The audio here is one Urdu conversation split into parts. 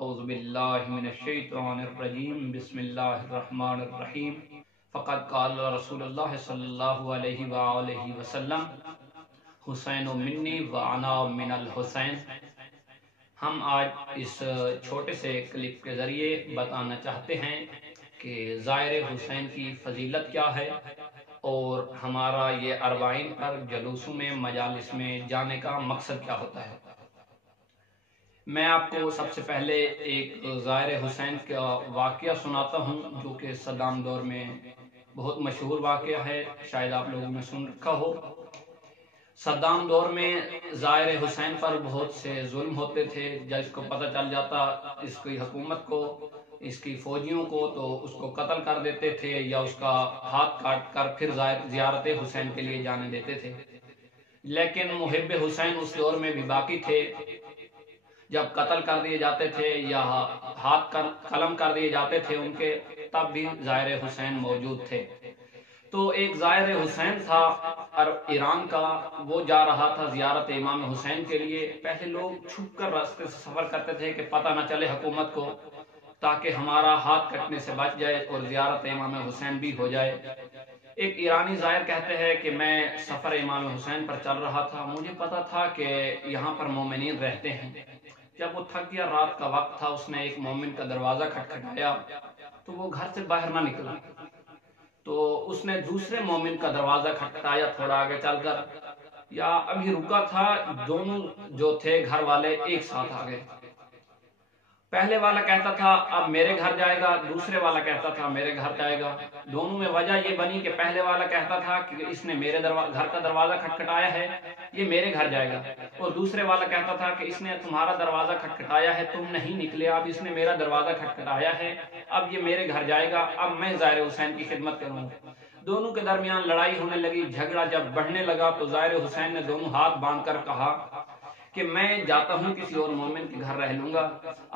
اعوذ باللہ من الشیطان الرجیم بسم اللہ الرحمن الرحیم فقد قال رسول اللہ صلی اللہ علیہ وآلہ وسلم حسین منی وانا من الحسین۔ ہم آج اس چھوٹے سے کلپ کے ذریعے بتانا چاہتے ہیں کہ زائر حسین کی فضیلت کیا ہے اور ہمارا یہ اربعین پر جلوسوں میں مجالس میں جانے کا مقصد کیا ہوتا ہے۔ میں آپ کو سب سے پہلے ایک زائر حسین کا واقعہ سناتا ہوں جو کہ صدام دور میں بہت مشہور واقعہ ہے، شاید آپ لوگوں نے سن رکھا ہو۔ صدام دور میں زائر حسین پر بہت سے ظلم ہوتے تھے، جب اس کو پتہ چل جاتا اس کی حکومت کو، اس کی فوجیوں کو، تو اس کو قتل کر دیتے تھے یا اس کا ہاتھ کاٹ کر پھر زیارت حسین کے لیے جانے دیتے تھے۔ لیکن محب حسین اس دور میں بھی باقی تھے، جب قتل کر دیے جاتے تھے یا ہاتھ قلم کر دیے جاتے تھے ان کے، تب بھی زائر حسین موجود تھے۔ تو ایک زائر حسین تھا ایران کا، وہ جا رہا تھا زیارت امام حسین کے لیے۔ پہلے لوگ چھپ کر راستے سے سفر کرتے تھے کہ پتہ نہ چلے حکومت کو، تاکہ ہمارا ہاتھ کٹنے سے بچ جائے اور زیارت امام حسین بھی ہو جائے۔ ایک ایرانی زائر کہتے ہیں کہ میں سفر امام حسین پر چل رہا تھا، مجھے پتا تھا کہ یہاں پر مومنین رہتے ہیں۔ جب وہ تھک گیا، رات کا وقت تھا، اس نے ایک مومن کا دروازہ کھٹکھٹایا تو وہ گھر سے باہر نہ نکلا، تو اس نے دوسرے مومن کا دروازہ کھٹکھٹایا تھوڑا آگے چل کر، یا ابھی رکا تھا، دونوں جو تھے گھر والے ایک ساتھ آ گئے۔ پہلے والا کہتا تھا اب میرے گھر جائے گا، دوسرے والا کہتا تھا میرے گھر جائے گا۔ دونوں میں وجہ یہ بنی کہ پہلے والا کہتا تھا کہ اس نے میرے گھر کا دروازہ کھٹکھٹایا ہے، یہ میرے گھر جائے گا، اور دوسرے والا کہتا تھا کہ اس نے تمہارا دروازہ کھٹکھٹایا ہے، تم نہیں نکلے، اب اس نے میرا دروازہ کھٹکھٹایا ہے، اب یہ میرے گھر جائے گا، اب میں زائر حسین کی خدمت کروں۔ دونوں کے درمیان لڑائی ہونے لگی، جھگڑا جب بڑھنے لگا تو زائر حسین نے دونوں ہاتھ باندھ کر کہا کہ میں جاتا ہوں، کسی اور مومن کے گھر رہ لوں گا،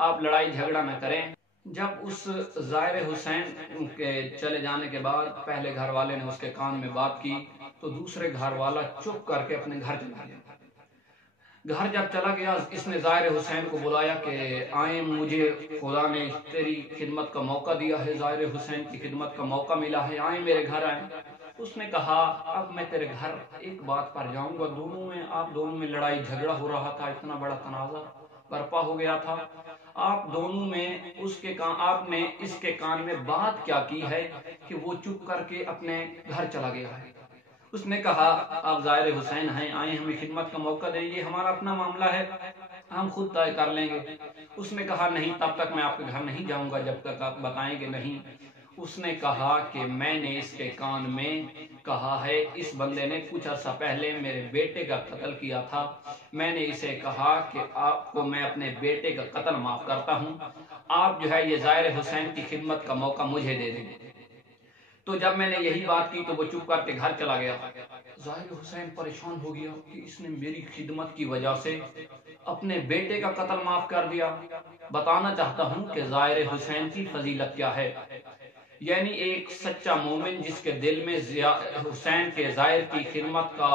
آپ لڑائی جھگڑا نہ کریں۔ جب اس زائر حسین کے چلے جانے کے بعد پہلے گھر والے نے اس کے کان میں بات کی تو دوسرے گھر والا چپ کر کے اپنے گھر چلا گیا۔ گھر جب چلا گیا، اس نے زائر حسین کو بلایا کہ آئیں، مجھے خدا نے تیری خدمت کا موقع دیا ہے، زائر حسین کی خدمت کا موقع ملا ہے، آئیں میرے گھر آئیں۔ اس نے کہا اب میں تیرے گھر ایک بات پر جاؤں گا، آپ دونوں میں لڑائی جھگڑا ہو رہا تھا، اتنا بڑا تنازع برپا ہو گیا تھا، آپ دونوں میں آپ نے اس کے کان میں بات کیا کی ہے کہ وہ چپ کر کے اپنے گھر چلا گیا ہے؟ اس نے کہا آپ زائر حسین ہیں، آئیں ہمیں خدمت کا موقع دیں، یہ ہمارا اپنا معاملہ ہے، ہم خود طے کر لیں گے۔ اس نے کہا نہیں، تب تک میں آپ کے گھر نہیں جاؤں گا جب تک آپ بتائیں گے نہیں۔ اس نے کہا کہ میں نے اس کے کان میں کہا ہے اس بندے نے کچھ عرصہ پہلے میرے بیٹے کا قتل کیا تھا، میں نے اسے کہا کہ آپ کو میں اپنے بیٹے کا قتل معاف کرتا ہوں، آپ جو ہے یہ زائر حسین کی خدمت کا موقع مجھے دے دیں۔ تو جب میں نے یہی بات کی تو وہ چپ کر کے گھر چلا گیا۔ زائر حسین پریشان ہو گیا کہ اس نے میری خدمت کی وجہ سے اپنے بیٹے کا قتل معاف کر دیا۔ بتانا چاہتا ہوں کہ زائر حسین کی فضیلت کیا ہے، یعنی ایک سچا مومن جس کے دل میں حسین کے زائر کی خدمت کا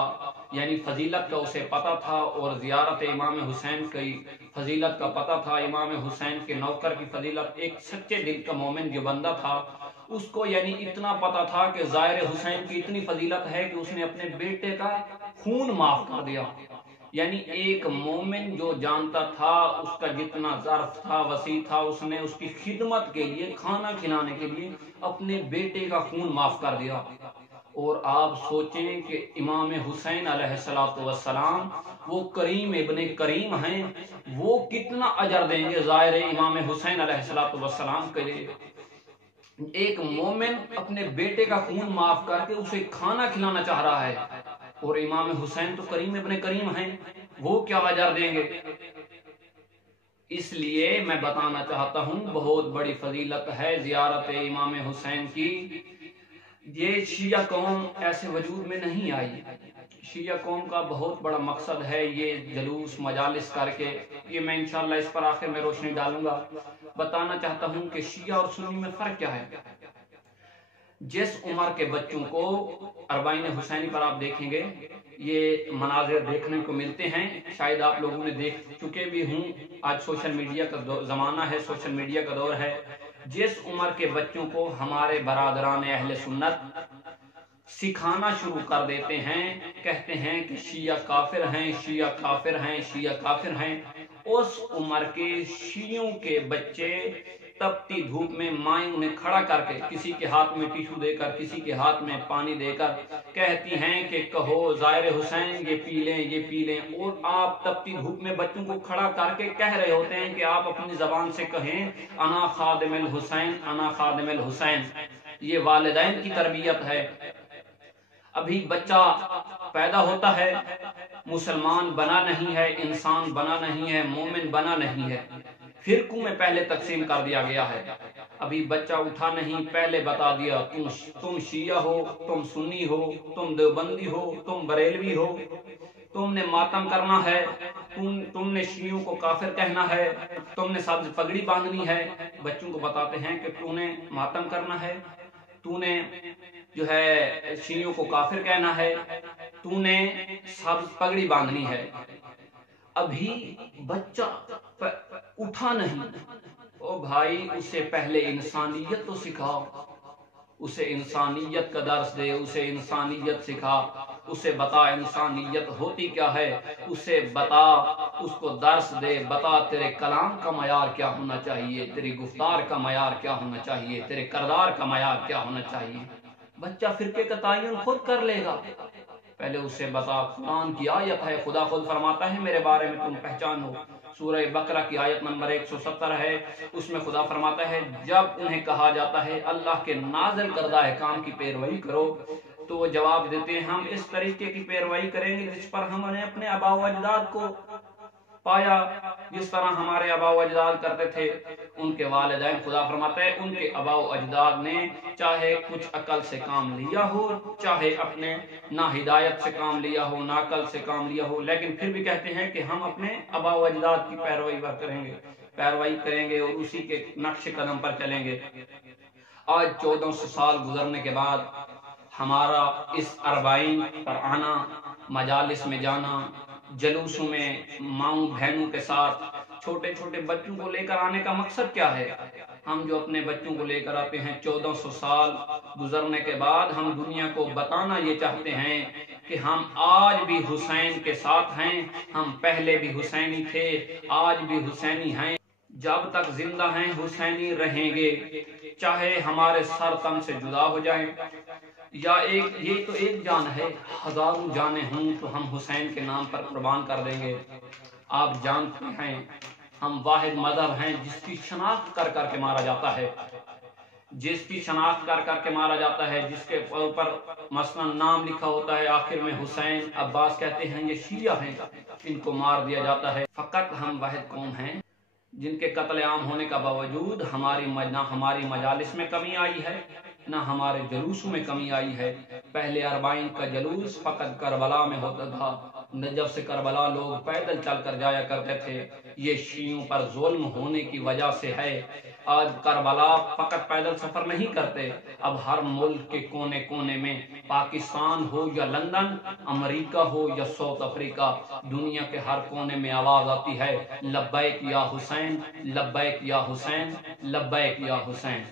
یعنی فضیلت کا اسے پتا تھا، اور زیارت امام حسین کی فضیلت کا پتا تھا، امام حسین کے نوکر کی فضیلت، ایک سچے دل کا مومن جو بندہ تھا اس کو یعنی اتنا پتا تھا کہ زائر حسین کی اتنی فضیلت ہے کہ اس نے اپنے بیٹے کا خون معاف کر دیا۔ یعنی ایک مومن جو جانتا تھا اس کا جتنا ظرف تھا وسیع تھا، اس نے اس کی خدمت کے لیے، کھانا کھلانے کے لیے اپنے بیٹے کا خون معاف کر دیا۔ اور آپ سوچیں کہ امام حسین علیہ السلام وہ کریم ابن کریم ہیں، وہ کتنا اجر دیں گے زائر امام حسین علیہ السلام کے لیے۔ ایک مومن اپنے بیٹے کا خون معاف کر کے اسے کھانا کھلانا چاہ رہا ہے، اور امام حسین تو کریم ابن کریم ہیں، وہ کیا اجر دیں گے؟ اس لیے میں بتانا چاہتا ہوں بہت بڑی فضیلت ہے زیارت امام حسین کی۔ یہ شیعہ قوم ایسے وجود میں نہیں آئی، شیعہ قوم کا بہت بڑا مقصد ہے یہ جلوس مجالس کر کے، یہ میں انشاءاللہ اس پر آخر میں روشنی ڈالوں گا۔ بتانا چاہتا ہوں کہ شیعہ اور سنی میں فرق کیا ہے۔ جس عمر کے بچوں کو اربعین حسینی پر آپ دیکھیں گے، یہ مناظر دیکھنے کو ملتے ہیں، شاید آپ لوگوں نے دیکھ چکے بھی ہوں۔ آج سوشل میڈیا کا زمانہ ہے، سوشل میڈیا کا دور ہے۔ جس عمر کے بچوں کو ہمارے برادران اہل سنت سکھانا شروع کر دیتے ہیں، کہتے ہیں کہ شیعہ کافر ہیں، شیعہ کافر ہیں، شیعہ کافر ہیں، اس عمر کے شیعوں کے بچے تپتی دھوپ میں مائیں انہیں کھڑا کر کے کسی کے ہاتھ میں ٹیشو دے کر، کسی کے ہاتھ میں پانی دے کر کہتی ہیں کہ کہو زائر حسین یہ پی لیں، یہ پی لیں، اور آپ تپتی دھوپ میں بچوں کو کھڑا کر کے کہہ رہے ہوتے ہیں کہ آپ اپنی زبان سے کہیں انا خادم الحسین، انا خادم الحسین۔ یہ والدین کی تربیت ہے۔ ابھی بچہ پیدا ہوتا ہے، مسلمان بنا نہیں ہے، انسان بنا نہیں ہے، مومن بنا نہیں ہے، فرقوں میں پہلے تقسیم کر دیا گیا ہے۔ ابھی بچہ اٹھا نہیں، پہلے بتا دیا تم شیعہ ہو، تم سنی ہو، تم دیوبندی ہو، تم بریلوی ہو، تم نے ماتم کرنا ہے، تم نے شیعوں کو کافر کہنا ہے، تم نے سبز پگڑی باندھنی ہے۔ بچوں کو بتاتے ہیں کہ تو نے ماتم کرنا ہے، تو نے جو ہے شیعوں کو کافر کہنا ہے، تو نے سبز پگڑی باندھنی ہے۔ ابھی بچہ اٹھا نہیں، او بھائی اسے پہلے انسانیت تو سکھاؤ، اسے انسانیت کا درس دے، اسے انسانیت سکھا، اسے بتا انسانیت ہوتی کیا ہے، اسے بتا، اس کو درس دے، بتا تیرے کلام کا معیار کیا ہونا چاہیے، تیری گفتار کا معیار کیا ہونا چاہیے، تیرے کردار کا معیار کیا ہونا چاہیے۔ بچہ فرقے کا تعین خود کر لے گا، پہلے اسے بتا قرآن کی آیت ہے، خدا خود فرماتا ہے میرے بارے میں تم پہچانو۔ سورہ بقرہ کی آیت نمبر 170 ہے، اس میں خدا فرماتا ہے جب انہیں کہا جاتا ہے اللہ کے نازل کردہ احکام کی پیروی کرو، تو وہ جواب دیتے ہیں ہم اس طریقے کی پیروی کریں گے جس پر ہم نے اپنے آباء و اجداد کو پایا، جس طرح ہمارے آباء و اجداد کرتے تھے۔ ان کے والدین، خدا فرماتا ہے ان کے آباء و اجداد نے چاہے کچھ عقل سے کام لیا ہو، چاہے اپنے نا ہدایت سے کام لیا ہو، نا عقل سے کام لیا ہو، لیکن پھر بھی کہتے ہیں کہ ہم اپنے آباء و اجداد کی پیروی کریں گے اور اسی کے نقش قدم پر چلیں گے۔ آج 1400 سال گزرنے کے بعد ہمارا اس اربعین پر آنا، مجالس میں جانا، جلوسوں میں ماؤں بہنوں کے ساتھ چھوٹے چھوٹے بچوں کو لے کر آنے کا مقصد کیا ہے؟ ہم جو اپنے بچوں کو لے کر آتے ہیں 1400 سال گزرنے کے بعد، ہم دنیا کو بتانا یہ چاہتے ہیں کہ ہم آج بھی حسین کے ساتھ ہیں، ہم پہلے بھی حسینی تھے، آج بھی حسینی ہیں، جب تک زندہ ہیں حسینی رہیں گے، چاہے ہمارے سر تن سے جدا ہو جائیں، یا یہ تو ایک جان ہے، ہزاروں جانیں ہوں تو ہم حسین کے نام پر قربان کر دیں گے۔ آپ جانتے ہیں ہم واحد مذہب ہیں جس کی شناخت کر کر کے مارا جاتا ہے، جس کی شناخت کر کر کے مارا جاتا ہے، جس کے اوپر مثلا نام لکھا ہوتا ہے آخر میں حسین، عباس کہتے ہیں یہ شیعہ ہیں، ان کو مار دیا جاتا ہے۔ فقط ہم واحد قوم ہیں جن کے قتل عام ہونے کا باوجود نہ ہماری مجالس میں کمی آئی ہے، نہ ہمارے جلوسوں میں کمی آئی ہے۔ پہلے اربعین کا جلوس فقط کربلا میں ہوتا تھا، نجف سے کربلا لوگ پیدل چل کر جایا کرتے تھے، یہ شیعوں پر ظلم ہونے کی وجہ سے ہے۔ آج کربلا فقط پیدل سفر نہیں کرتے، اب ہر ملک کے کونے کونے میں، پاکستان ہو یا لندن، امریکہ ہو یا ساؤتھ افریقہ، دنیا کے ہر کونے میں آواز آتی ہے لبیک یا حسین، لبیک یا حسین، لبیک یا حسین۔